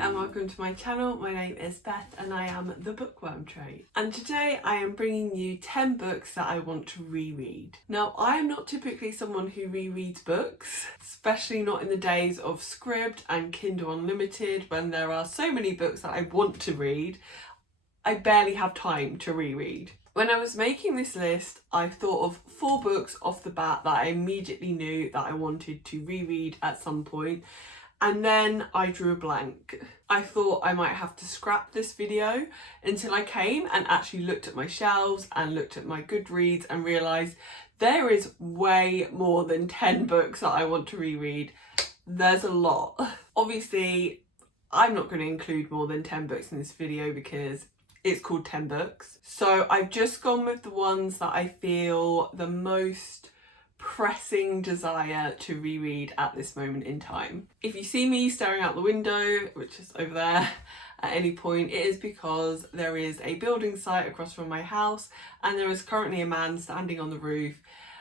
and welcome to my channel. My name is Beth and I am the Bookworm Trait. And today I am bringing you 10 books that I want to reread. Now, I am not typically someone who rereads books, especially not in the days of Scribd and Kindle Unlimited when there are so many books that I want to read. I barely have time to reread. When I was making this list, I thought of 4 books off the bat that I immediately knew that I wanted to reread at some point. And then I drew a blank. I thought I might have to scrap this video until I came and actually looked at my shelves and looked at my Goodreads and realised there is way more than 10 books that I want to reread. There's a lot. Obviously, I'm not going to include more than 10 books in this video because it's called 10 books. So I've just gone with the ones that I feel the most pressing desire to reread at this moment in time. If you see me staring out the window, which is over there, at any point, it is because there is a building site across from my house and there is currently a man standing on the roof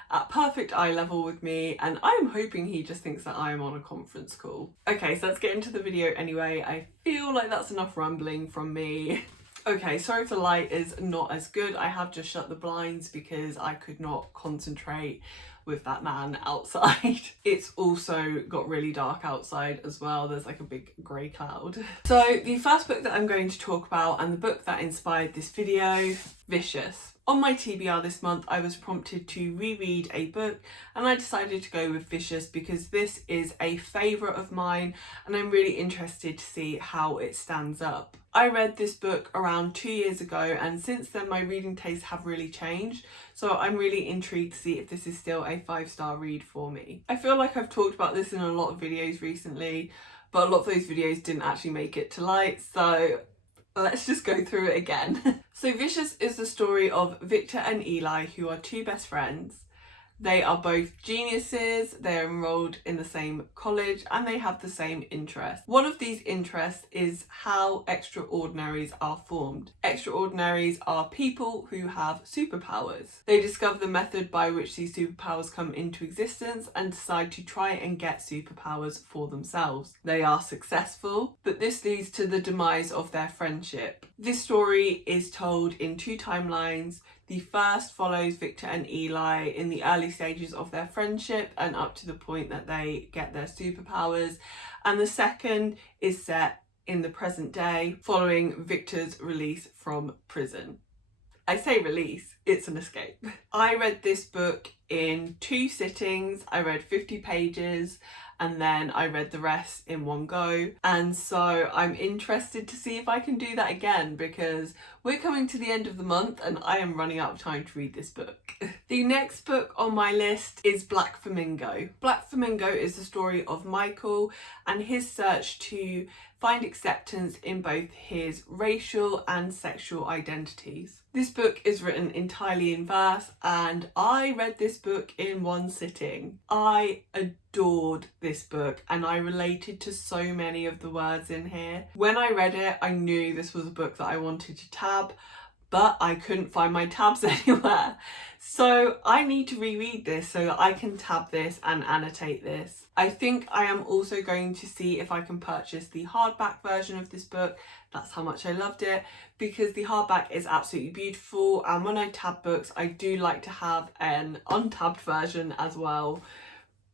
at perfect eye level with me, and I'm hoping he just thinks that I'm on a conference call. Okay, so let's get into the video anyway. I feel like that's enough rambling from me. Okay, sorry if the light is not as good. I have just shut the blinds because I could not concentrate with that man outside. It's also got really dark outside as well. There's like a big grey cloud. So the first book that I'm going to talk about, and the book that inspired this video, Vicious. On my TBR this month, I was prompted to reread a book and I decided to go with Vicious because this is a favourite of mine and I'm really interested to see how it stands up. I read this book around 2 years ago and since then my reading tastes have really changed, so I'm really intrigued to see if this is still a 5-star read for me. I feel like I've talked about this in a lot of videos recently, but a lot of those videos didn't actually make it to light, so let's just go through it again. So Vicious is the story of Victor and Eli, who are 2 best friends. They are both geniuses, they are enrolled in the same college and they have the same interests. One of these interests is how extraordinaries are formed. Extraordinaries are people who have superpowers. They discover the method by which these superpowers come into existence and decide to try and get superpowers for themselves. They are successful, but this leads to the demise of their friendship. This story is told in 2 timelines. The first follows Victor and Eli in the early stages of their friendship and up to the point that they get their superpowers. And the second is set in the present day following Victor's release from prison. I say release, it's an escape. I read this book in 2 sittings. I read 50 pages and then I read the rest in one go. And so I'm interested to see if I can do that again because we're coming to the end of the month and I am running out of time to read this book. The next book on my list is Black Flamingo. Black Flamingo is the story of Michael and his search to find acceptance in both his racial and sexual identities. This book is written entirely in verse and I read this book in 1 sitting. I adored this book and I related to so many of the words in here. When I read it, I knew this was a book that I wanted to tab, but I couldn't find my tabs anywhere. So I need to reread this so that I can tab this and annotate this. I think I am also going to see if I can purchase the hardback version of this book. That's how much I loved it, because the hardback is absolutely beautiful. And when I tab books, I do like to have an untabbed version as well,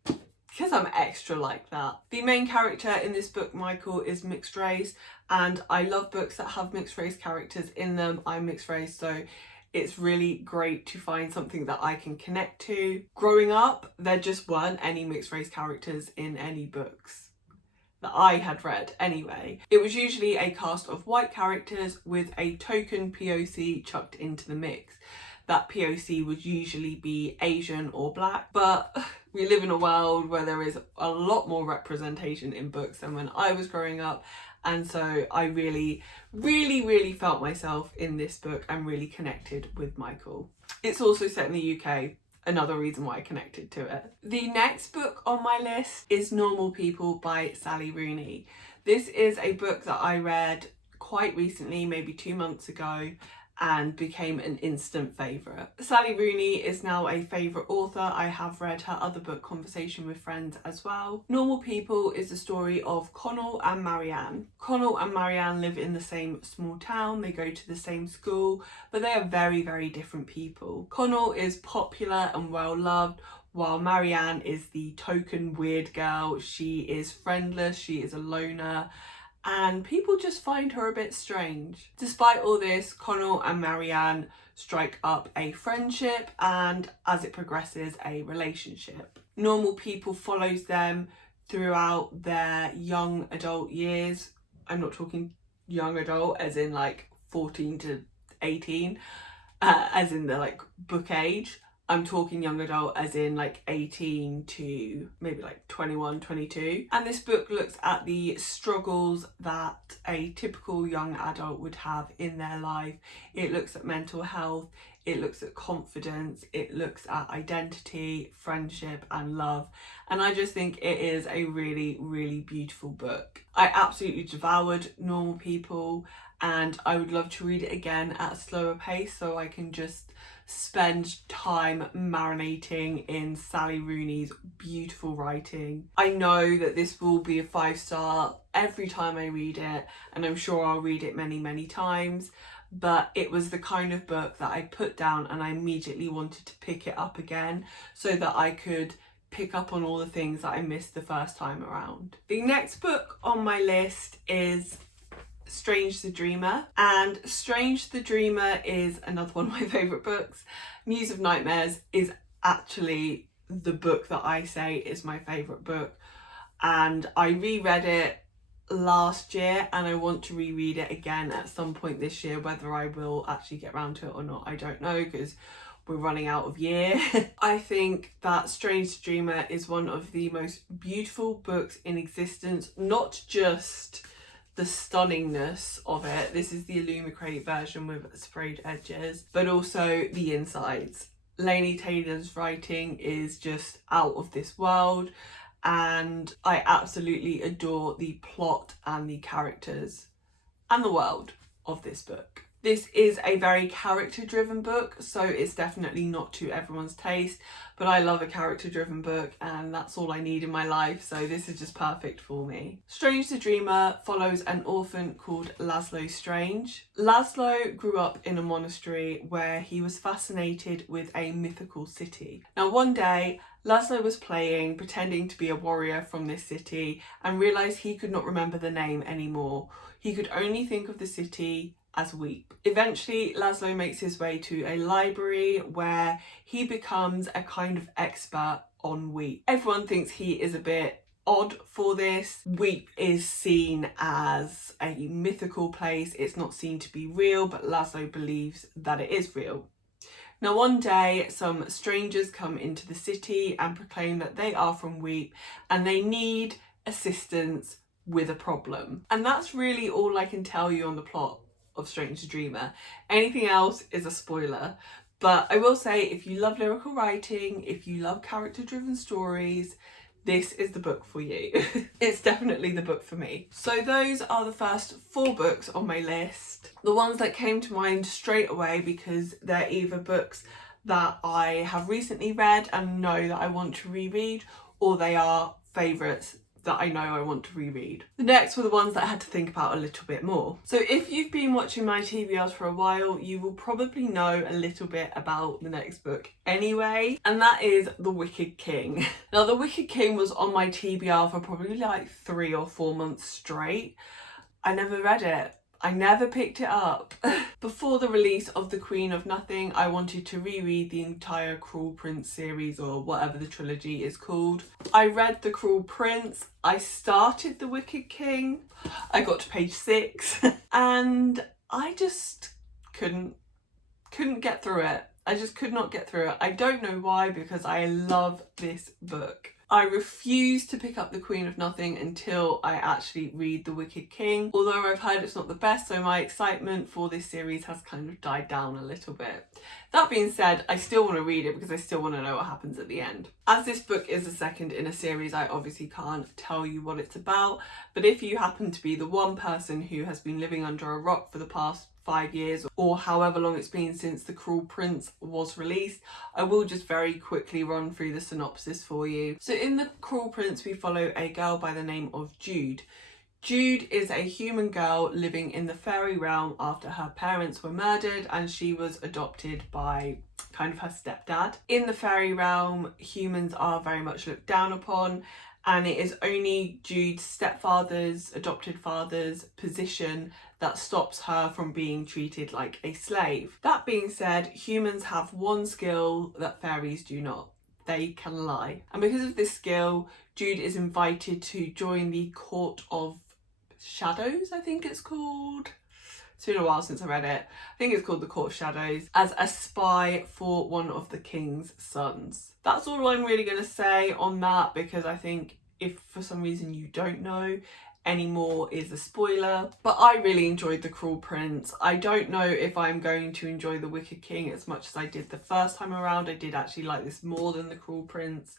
because I'm extra like that. The main character in this book, Michael, is mixed race, and I love books that have mixed race characters in them. I'm mixed race, so it's really great to find something that I can connect to. Growing up, there just weren't any mixed race characters in any books that I had read anyway. It was usually a cast of white characters with a token POC chucked into the mix. That POC would usually be Asian or black, but we live in a world where there is a lot more representation in books than when I was growing up, and so I really felt myself in this book and really connected with Michael. It's also set in the UK, another reason why I connected to it. The next book on my list is Normal People by Sally Rooney. This is a book that I read quite recently, maybe 2 months ago, and became an instant favourite. Sally Rooney is now a favourite author. I have read her other book, Conversation with Friends, as well. Normal People is the story of Connell and Marianne. Connell and Marianne live in the same small town, they go to the same school, but they are very, very different people. Connell is popular and well loved, while Marianne is the token weird girl. She is friendless, she is a loner, and people just find her a bit strange. Despite all this, Connell and Marianne strike up a friendship, and as it progresses, a relationship. Normal People follows them throughout their young adult years. I'm not talking young adult as in like 14 to 18, as in the like book age. I'm talking young adult as in like 18 to maybe like 21, 22. And this book looks at the struggles that a typical young adult would have in their life. It looks at mental health, it looks at confidence, it looks at identity, friendship and love. And I just think it is a really, really beautiful book. I absolutely devoured Normal People, and I would love to read it again at a slower pace so I can just spend time marinating in Sally Rooney's beautiful writing. I know that this will be a 5-star every time I read it, and I'm sure I'll read it many, many times, but it was the kind of book that I put down and I immediately wanted to pick it up again so that I could pick up on all the things that I missed the first time around. The next book on my list is Strange the Dreamer, and Strange the Dreamer is another one of my favourite books. Muse of Nightmares is actually the book that I say is my favourite book, and I reread it last year and I want to reread it again at some point this year. Whether I will actually get around to it or not, I don't know, because we're running out of year. I think that Strange the Dreamer is one of the most beautiful books in existence, not just the stunningness of it. This is the Illumicrate version with sprayed edges, but also the insides. Laini Taylor's writing is just out of this world, and I absolutely adore the plot and the characters and the world of this book. This is a very character-driven book, so it's definitely not to everyone's taste, but I love a character-driven book and that's all I need in my life, so this is just perfect for me. Strange the Dreamer follows an orphan called Laszlo Strange. Laszlo grew up in a monastery where he was fascinated with a mythical city. Now one day, Laszlo was pretending to be a warrior from this city, and realised he could not remember the name anymore. He could only think of the city as Weep. Eventually, Laszlo makes his way to a library where he becomes a kind of expert on Weep. Everyone thinks he is a bit odd for this. Weep is seen as a mythical place. It's not seen to be real, but Laszlo believes that it is real. Now one day, some strangers come into the city and proclaim that they are from Weep and they need assistance with a problem. And that's really all I can tell you on the plot of Strange the Dreamer. Anything else is a spoiler, but I will say, if you love lyrical writing, if you love character-driven stories, this is the book for you. It's definitely the book for me. So those are the first 4 books on my list. The ones that came to mind straight away, because they're either books that I have recently read and know that I want to reread, or they are favourites that I know I want to reread. The next were the ones that I had to think about a little bit more. So if you've been watching my TBRs for a while, you will probably know a little bit about the next book anyway, and that is The Wicked King. Now The Wicked King was on my TBR for probably like 3 or 4 months straight. I never read it. I never picked it up. Before the release of The Queen of Nothing, I wanted to reread the entire Cruel Prince series, or whatever the trilogy is called. I read The Cruel Prince, I started The Wicked King, I got to page 6, and I just couldn't get through it. I just could not get through it. I don't know why, because I love this book. I refuse to pick up The Queen of Nothing until I actually read The Wicked King, although I've heard it's not the best, so my excitement for this series has kind of died down a little bit. That being said, I still want to read it because I still want to know what happens at the end. As this book is the second in a series, I obviously can't tell you what it's about, but if you happen to be the one person who has been living under a rock for the past 5 years or however long it's been since The Cruel Prince was released, I will just very quickly run through the synopsis for you. So in The Cruel Prince we follow a girl by the name of Jude. Jude is a human girl living in the fairy realm after her parents were murdered and she was adopted by kind of her stepdad. In the fairy realm, humans are very much looked down upon, and it is only Jude's stepfather's, adopted father's position that stops her from being treated like a slave. That being said, humans have one skill that fairies do not. They can lie. And because of this skill, Jude is invited to join the Court of Shadows, I think it's called. It's been a while since I read it. I think it's called the Court of Shadows, as a spy for one of the king's sons. That's all I'm really going to say on that, because I think if for some reason you don't know, any more is a spoiler. But I really enjoyed The Cruel Prince. I don't know if I'm going to enjoy The Wicked King as much as I did the first time around. I did actually like this more than The Cruel Prince,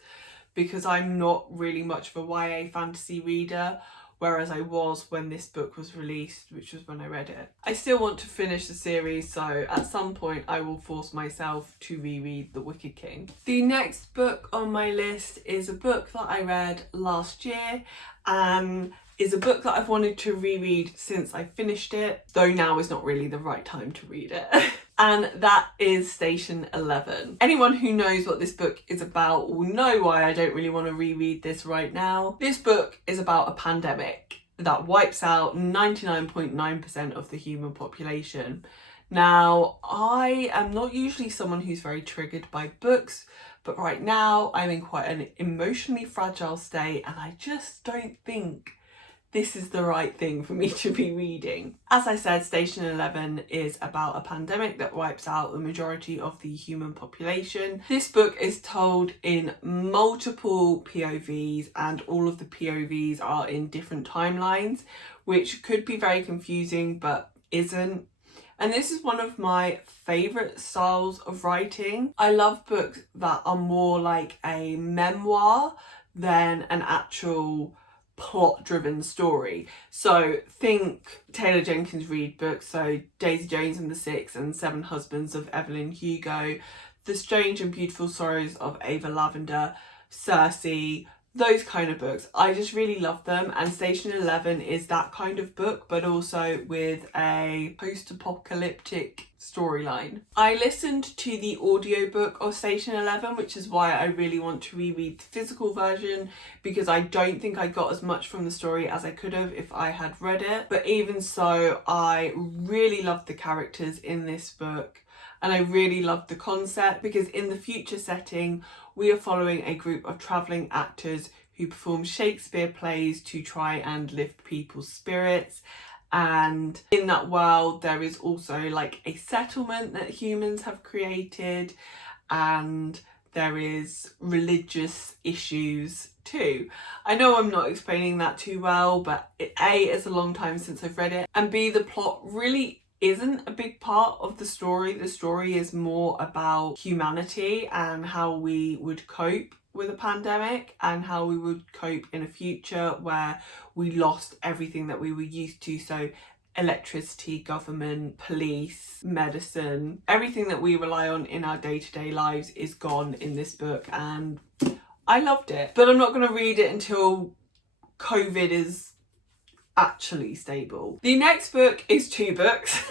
because I'm not really much of a YA fantasy reader, whereas I was when this book was released, which was when I read it. I still want to finish the series, so at some point I will force myself to reread The Wicked King. The next book on my list is a book that I read last year, and is a book that I've wanted to reread since I finished it, though now is not really the right time to read it. And that is Station 11. Anyone who knows what this book is about will know why I don't really want to reread this right now. This book is about a pandemic that wipes out 99.9% of the human population. Now, I am not usually someone who's very triggered by books, but right now I'm in quite an emotionally fragile state, and I just don't think this is the right thing for me to be reading. As I said, Station 11 is about a pandemic that wipes out the majority of the human population. This book is told in multiple POVs, and all of the POVs are in different timelines, which could be very confusing but isn't. And this is one of my favourite styles of writing. I love books that are more like a memoir than an actual plot-driven story. So think Taylor Jenkins Reid books, so Daisy Jones and the Six and Seven Husbands of Evelyn Hugo, The Strange and Beautiful Sorrows of Ava Lavender, Circe, those kind of books. I just really love them, and Station 11 is that kind of book, but also with a post-apocalyptic storyline. I listened to the audiobook of Station 11, which is why I really want to reread the physical version, because I don't think I got as much from the story as I could have if I had read it. But even so, I really loved the characters in this book, and I really loved the concept, because in the future setting we are following a group of travelling actors who perform Shakespeare plays to try and lift people's spirits. And in that world there is also like a settlement that humans have created, and there is religious issues too. I know I'm not explaining that too well, but A, it's a long time since I've read it, and B, the plot really isn't a big part of the story. The story is more about humanity and how we would cope with a pandemic, and how we would cope in a future where we lost everything that we were used to. So electricity, government, police, medicine, everything that we rely on in our day-to-day lives is gone in this book, and I loved it. But I'm not going to read it until COVID is actually stable. The next book is two books.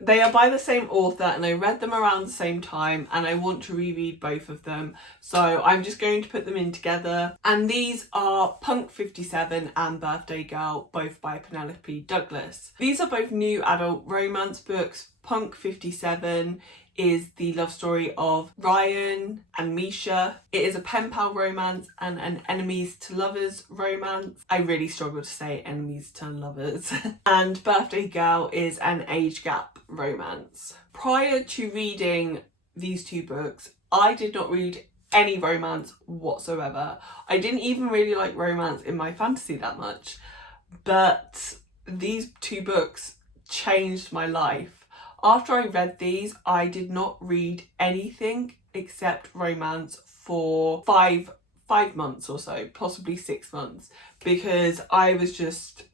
They are by the same author, and I read them around the same time, and I want to reread both of them, so I'm just going to put them in together. And these are Punk 57 and Birthday Girl, both by Penelope Douglas. These are both new adult romance books. Punk 57 is the love story of Ryan and Misha. It is a pen pal romance and an enemies to lovers romance. I really struggle to say enemies to lovers. And Birthday Girl is an age gap romance. Prior to reading these two books, I did not read any romance whatsoever. I didn't even really like romance in my fantasy that much, but these two books changed my life. After I read these, I did not read anything except romance for five months or so, possibly 6 months, because I was just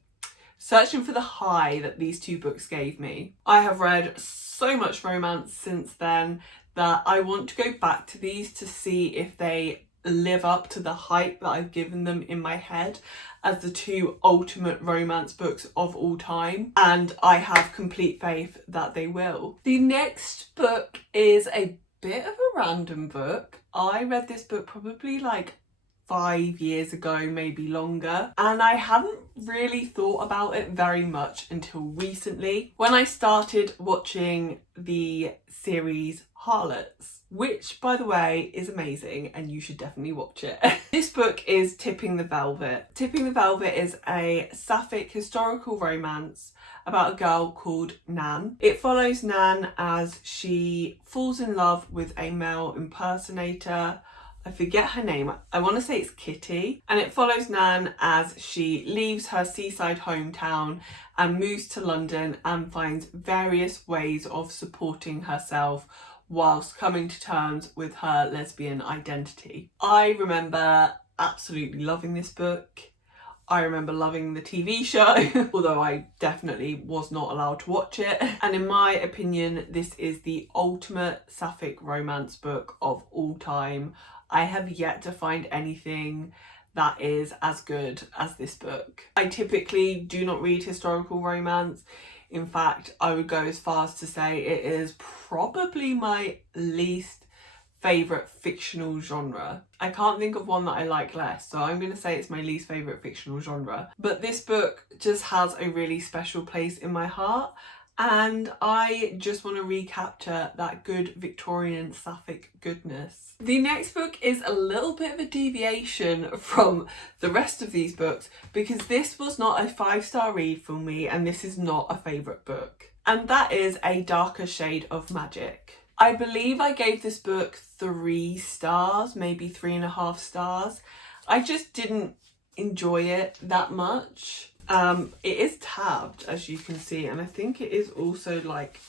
searching for the high that these two books gave me. I have read so much romance since then that I want to go back to these to see if they live up to the hype that I've given them in my head as the two ultimate romance books of all time, and I have complete faith that they will. The next book is a bit of a random book. I read this book probably like 5 years ago, maybe longer, and I hadn't really thought about it very much until recently when I started watching the series Harlots, which by the way is amazing and you should definitely watch it. This book is Tipping the Velvet. Tipping the Velvet is a sapphic historical romance about a girl called Nan. It follows Nan as she falls in love with a male impersonator. I forget her name, I want to say it's Kitty, and it follows Nan as she leaves her seaside hometown and moves to London and finds various ways of supporting herself whilst coming to terms with her lesbian identity. I remember absolutely loving this book. I remember loving the TV show, although I definitely was not allowed to watch it. And in my opinion, this is the ultimate sapphic romance book of all time. I have yet to find anything that is as good as this book. I typically do not read historical romance. In fact, I would go as far as to say it is probably my least favourite fictional genre. I can't think of one that I like less, so I'm going to say it's my least favourite fictional genre. But this book just has a really special place in my heart, and I just want to recapture that good Victorian sapphic goodness. The next book is a little bit of a deviation from the rest of these books because this was not a 5-star read for me and this is not a favourite book. And that is A Darker Shade of Magic. I believe I gave this book 3 stars, maybe 3.5 stars. I just didn't enjoy it that much. It is tabbed, as you can see, and I think it is also like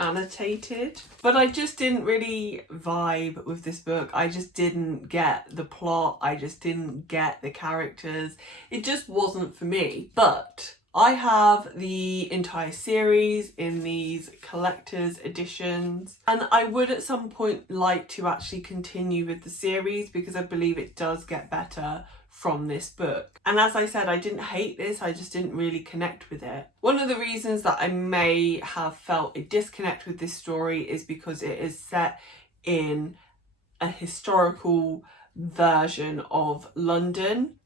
annotated, but I just didn't really vibe with this book. I just didn't get the plot, I just didn't get the characters. It just wasn't for me. But I have the entire series in these collector's editions, and I would at some point like to actually continue with the series because I believe it does get better from this book. And as I said, I didn't hate this, I just didn't really connect with it. One of the reasons that I may have felt a disconnect with this story is because it is set in a historical version of London,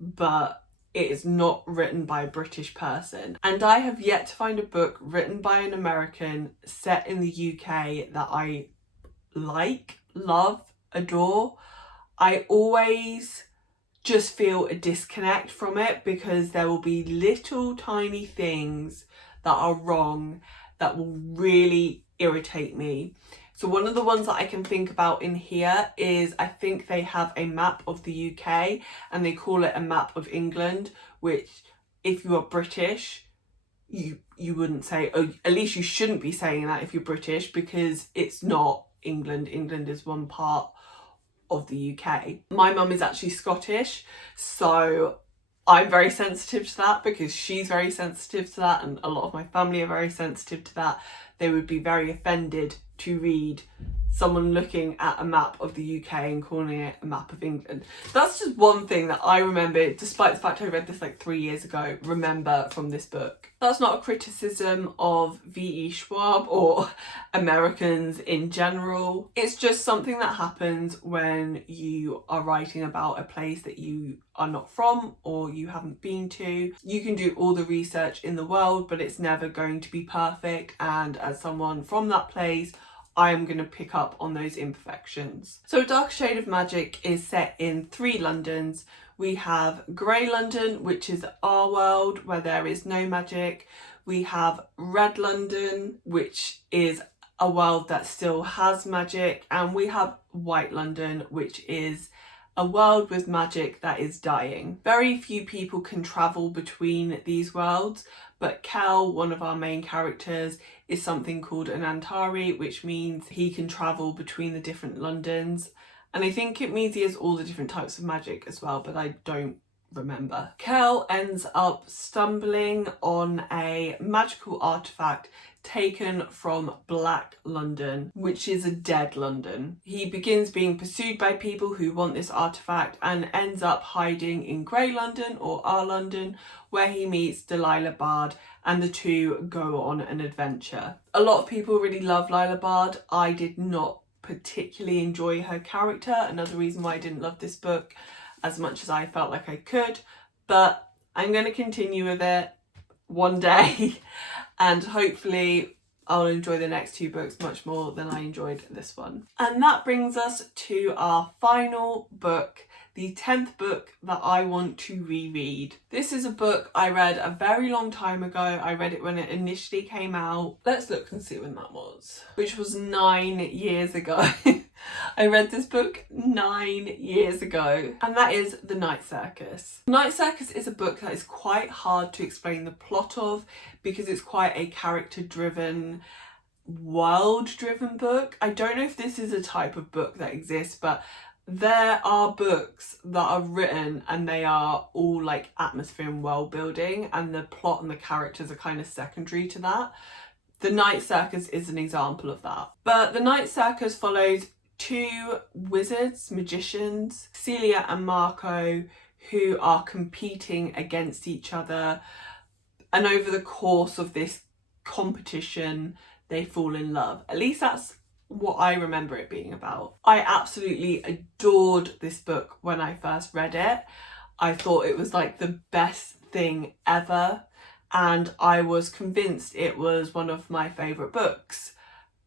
but it is not written by a British person. And I have yet to find a book written by an American set in the UK that I like, love, adore. I always just feel a disconnect from it because there will be little tiny things that are wrong that will really irritate me. So one of the ones that I can think about in here is I think they have a map of the UK and they call it a map of England, which if you are British, you wouldn't say, oh, at least you shouldn't be saying that if you're British, because it's not England. England is one part of the UK. My mum is actually Scottish, so I'm very sensitive to that because she's very sensitive to that, and a lot of my family are very sensitive to that. They would be very offended to read someone looking at a map of the UK and calling it a map of England. That's just one thing that I remember, despite the fact I read this like 3 years ago, remember from this book. That's not a criticism of V.E. Schwab or Americans in general. It's just something that happens when you are writing about a place that you are not from or you haven't been to. You can do all the research in the world, but it's never going to be perfect. And as someone from that place, I am going to pick up on those imperfections. So Dark Shade of Magic is set in 3 Londons. We have Grey London, which is our world where there is no magic. We have Red London, which is a world that still has magic. And we have White London, which is a world with magic that is dying. Very few people can travel between these worlds, but Kel, one of our main characters, is something called an Antari, which means he can travel between the different Londons. And I think it means he has all the different types of magic as well, but I don't remember. Kel ends up stumbling on a magical artifact taken from Black London, which is a dead London. He begins being pursued by people who want this artifact and ends up hiding in Grey London, or our London, where he meets Delilah Bard, and the two go on an adventure. A lot of people really love Lila Bard. I did not particularly enjoy her character, another reason why I didn't love this book as much as I felt like I could, but I'm going to continue with it one day and hopefully I'll enjoy the next two books much more than I enjoyed this one. And that brings us to our final book, the 10th book that I want to reread. This is a book I read a very long time ago. I read it when it initially came out. Let's look and see when that was, which was 9 years ago. I read this book 9 years ago, and that is The Night Circus. Night Circus is a book that is quite hard to explain the plot of because it's quite a character-driven, world-driven book. I don't know if this is a type of book that exists, but there are books that are written and they are all like atmosphere and world building, and the plot and the characters are kind of secondary to that. The Night Circus is an example of that. But The Night Circus follows two wizards, magicians, Celia and Marco, who are competing against each other, and over the course of this competition they fall in love. At least that's what I remember it being about. I absolutely adored this book when I first read it. I thought it was like the best thing ever, and I was convinced it was one of my favourite books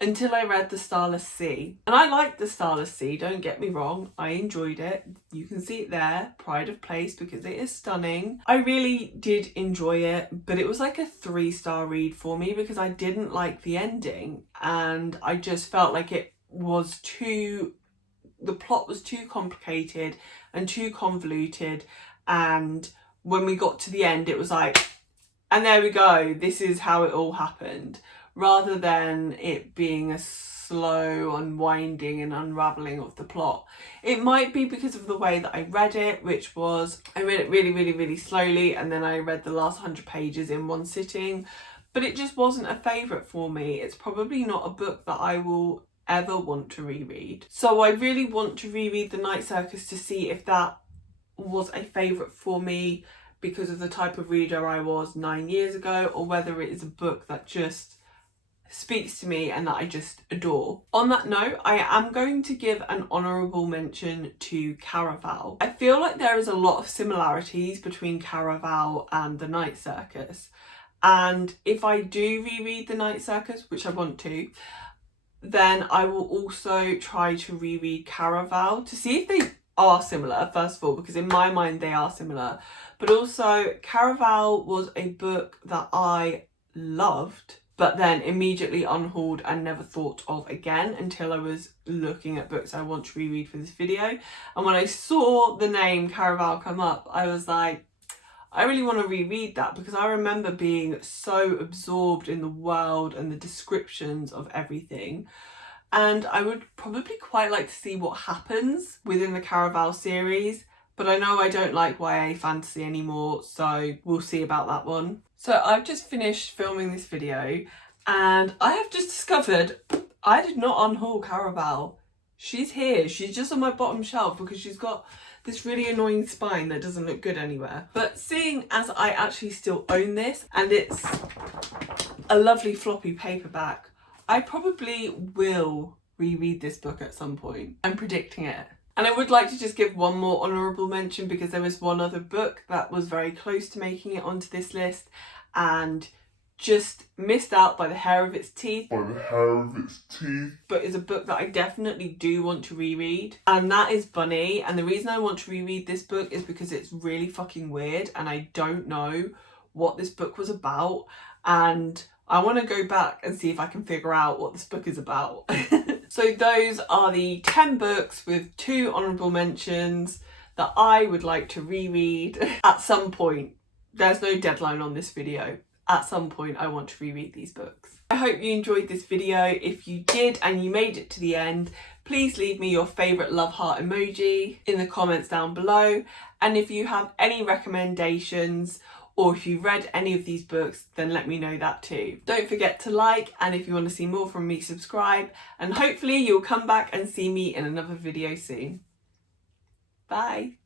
until I read The Starless Sea. And I liked The Starless Sea, don't get me wrong, I enjoyed it. You can see it there, pride of place, because it is stunning. I really did enjoy it, but it was like a 3-star read for me because I didn't like the ending, and I just felt like it was the plot was too complicated and too convoluted, and when we got to the end it was like, and there we go, this is how it all happened, rather than it being a slow unwinding and unravelling of the plot. It might be because of the way that I read it, which was, I read it really slowly, and then I read the last 100 pages in one sitting, but it just wasn't a favourite for me. It's probably not a book that I will ever want to reread. So I really want to reread The Night Circus to see if that was a favourite for me because of the type of reader I was 9 years ago, or whether it is a book that just speaks to me and that I just adore. On that note, I am going to give an honourable mention to Caraval. I feel like there is a lot of similarities between Caraval and The Night Circus, and if I do reread The Night Circus, which I want to, then I will also try to reread Caraval to see if they are similar, first of all, because in my mind they are similar, but also Caraval was a book that I loved but then immediately unhauled and never thought of again until I was looking at books I want to reread for this video. And when I saw the name Caraval come up, I was like, I really want to reread that, because I remember being so absorbed in the world and the descriptions of everything. And I would probably quite like to see what happens within the Caraval series, but I know I don't like YA fantasy anymore, so we'll see about that one. So I've just finished filming this video and I have just discovered I did not unhaul Caraval. She's here, she's just on my bottom shelf because she's got this really annoying spine that doesn't look good anywhere. But seeing as I actually still own this and it's a lovely floppy paperback, I probably will reread this book at some point. I'm predicting it. And I would like to just give one more honourable mention because there was one other book that was very close to making it onto this list and just missed out by the hair of its teeth. But is a book that I definitely do want to reread, and that is Bunny. And the reason I want to reread this book is because it's really fucking weird and I don't know what this book was about, and I want to go back and see if I can figure out what this book is about. So those are the 10 books with 2 honourable mentions that I would like to reread at some point. There's no deadline on this video. At some point I want to reread these books. I hope you enjoyed this video. If you did and you made it to the end, please leave me your favourite love heart emoji in the comments down below. And if you have any recommendations or if you've read any of these books, then let me know that too. Don't forget to like, and if you want to see more from me, subscribe, and hopefully you'll come back and see me in another video soon. Bye.